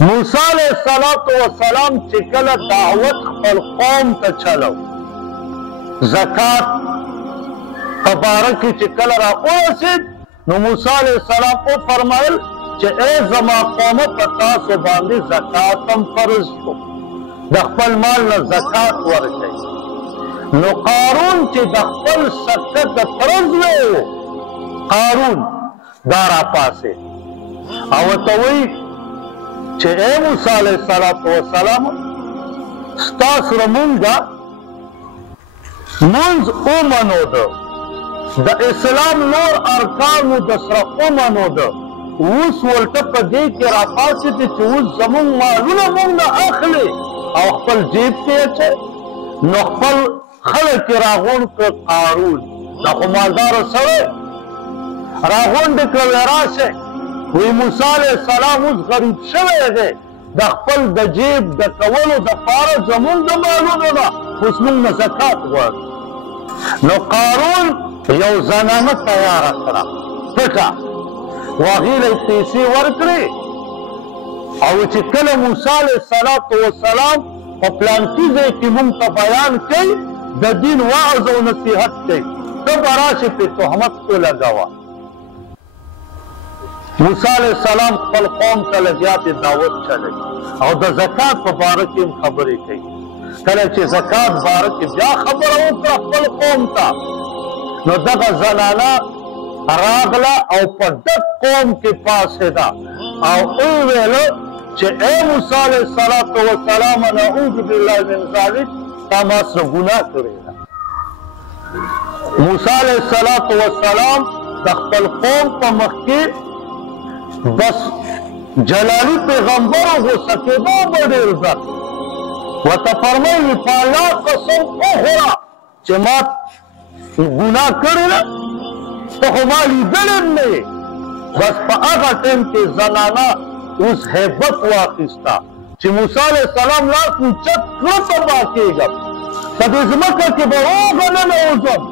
موسی علیہ الصلوۃ والسلام چې کله دعوت خپل قوم ته چلو زکات مبارک چې کله را اوسید نو موسی علیہ السلام او فرمایل چې ای زما قوم په تاسو باندې زکات هم فرض کو د خپل مال نه زکات ورکړئ نو قارون چې د خپل سکه د فرض و قارون دا را پاسه او ته وی چې اے موسی علیہ السلام ستاسو رمونږه منځ اومنو ده د اسلام نور ارکانو د سره اومنو ده اوس ولته په دې کې راپاسې دي چې اوس زمونږ مالونه مونږ نه اخلي او خپل جیب کې اچوي نو خپل خلک یې راغونډ کړ قارون دا خو مالداره سړی راغونډ یې کړل راشئ وی موسی علیہ السلام اوس غریب شوی دی د خپل د جیب د کولو دپاره زمونږ د مالونو نه اوس مونږ نه زکات غواړو نو قارون یو زنانه تیاره کړه پټه هغې له یې پیسې ورکړې او چې کله موسی علیہ السلام په پلانکي ځای کې مونږ ته بیان کوي د دین وعظ او نصیحت کوي ته به راشې پرې تهمت ولګوه موسی علیہ السلام خپل قوم ته لګیا دی دعوت چلوي او د زکات په باره کې هم خبرې کوي کله چې زکات باره کې بیا خبره وکړه خپل قوم ته نو دغه زنانه راغله او په ډک قوم کې پاڅېده او وویله چې ای موسی علیہ السلام نعوذ بالله من ذلک تا ما سره ګناه کړې ده موسی علیہ السلام د خپل قوم په مخ کې بس جلالی پیغمبر غصه کېدو به ډېر زر ورته فرمایي په الله قسم وخوره چې ما ګناه کړې ده ته خو ما لیدلی نه یې بس په هغه ټایم کې زنانه اوس هیبت واخیسته چې موسی علیہ السلام لاس اوچت کړه تبا کېږم په دې ځمکه کې به وغننوځم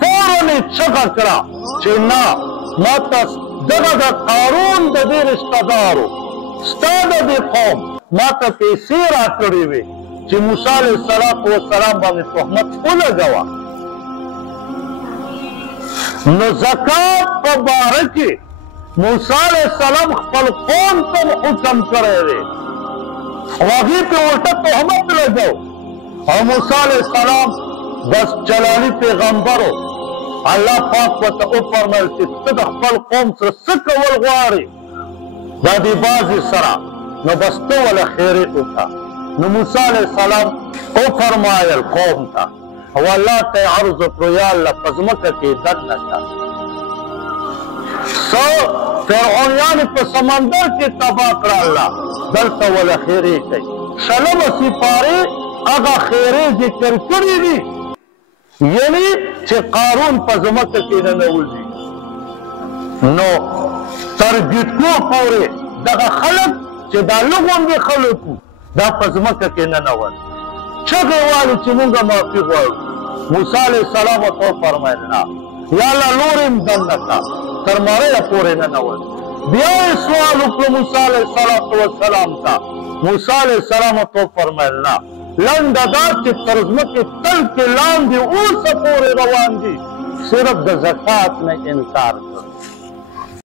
فورا یې چغه کړه چې نه ما ته دغه د قارون د دې رشته دارو ستا د دې قوم ما ته پیسې راکړې وې چې موسی علیہ السلام باندې تهمت ولګوه نو زکات په باره کې موسی علیہ السلام خپل قوم ته حکم کړی دی او هغې پرې ورته تهمت لګو او موسی علیہ السلام بس جلالي پیغمبرو الله پاک ورته وفرمایل چې ته د خپل قوم سره څه کول غواړې دا دې بعضې سره نو بس ته وله خیرې وکړه نو موسی علیہ السلام وفرمایل قوم ته او الله ته یې عرض وکړو یا الله په ځمکه کې دننه کړه څه فرعونیان په سمندر کې تباه کړه الله دلته وله خیرې کوي شلمه سپارې هغه خیرې ذکر کړي دي یعنی چې قارون په ځمکه کې ننوځي نو تر ګیټکو پورې دغه خلک چې دا لږ خلکو دا په ځمکه کې ننوځي چغې والي چې موږ معافي غواړو موسی علیہ السلام ورته وفرمایل نه یا الله نور یې دننه کړه تر مریه پورې ننوځي بیا یې سوال وکړو موسی علیہ السلام ته موسی علیہ السلام ورته وفرمایل نه لنډه دا چې تر ځمکې تل کې لاندې اوسه پورې روان دي صرف د زکات نه انکار کړ